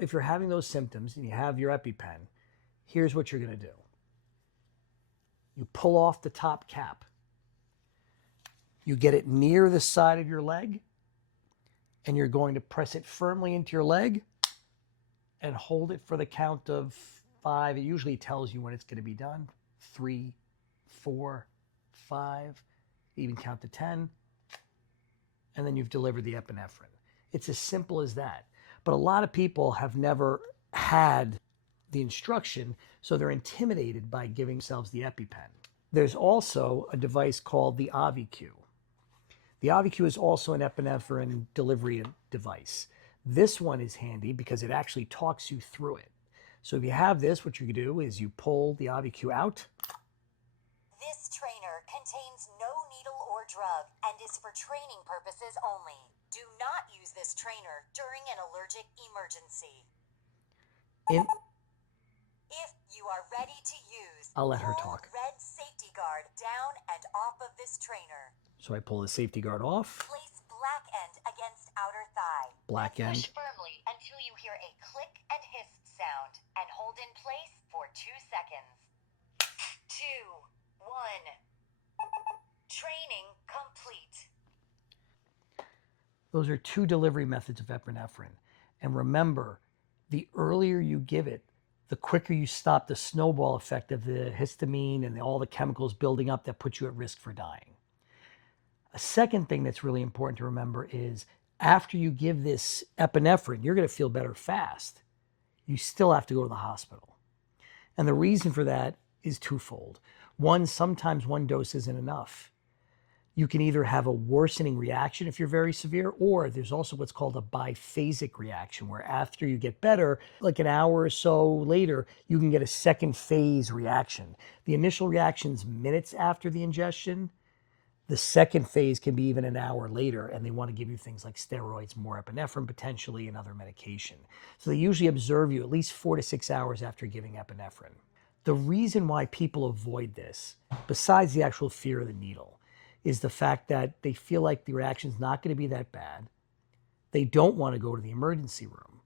if you're having those symptoms and you have your EpiPen, here's what you're going to do. You pull off the top cap. You get it near the side of your leg, and you're going to press it firmly into your leg and hold it for the count of 5. It usually tells you when it's going to be done. 3, 4, 5, even count to 10, and then you've delivered the epinephrine. It's as simple as that. But a lot of people have never had the instruction, so they're intimidated by giving themselves the EpiPen. There's also a device called the AviQ. The AviQ is also an epinephrine delivery device. This one is handy because it actually talks you through it. So if you have this, what you can do is you pull the AviQ out. This trainer contains no needle or drug and is for training purposes only. Do not use this trainer during an allergic emergency. If you are ready to use, I'll let her pull talk. red safety guard down and off of this trainer. So I pull the safety guard off. Place black end against outer thigh. Black end. Push firmly until you hear a click and hiss sound and hold in place for 2 seconds. 2, 1. Training complete. Those are 2 delivery methods of epinephrine. And remember, the earlier you give it, the quicker you stop the snowball effect of the histamine and all the chemicals building up that put you at risk for dying. A second thing that's really important to remember is after you give this epinephrine, you're going to feel better fast. You still have to go to the hospital. And the reason for that is twofold. One, sometimes one dose isn't enough. You can either have a worsening reaction if you're very severe, or there's also what's called a biphasic reaction, where after you get better, like an hour or so later, you can get a second phase reaction. The initial reaction's minutes after the ingestion. The second phase can be even an hour later, and they want to give you things like steroids, more epinephrine potentially, and other medication. So they usually observe you at least 4 to 6 hours after giving epinephrine. The reason why people avoid this, besides the actual fear of the needle, is the fact that they feel like the reaction's not going to be that bad. They don't want to go to the emergency room.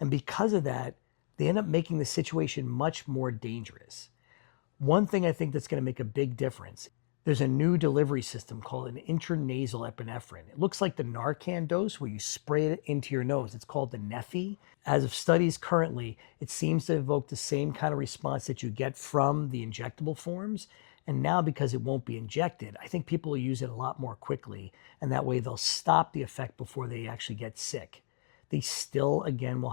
And because of that, they end up making the situation much more dangerous. One thing I think that's going to make a big difference, there's a new delivery system called an intranasal epinephrine. It looks like the Narcan dose where you spray it into your nose. It's called the Neffy. As of studies currently, it seems to evoke the same kind of response that you get from the injectable forms. And now because it won't be injected, I think people will use it a lot more quickly. And that way they'll stop the effect before they actually get sick. They still, again, will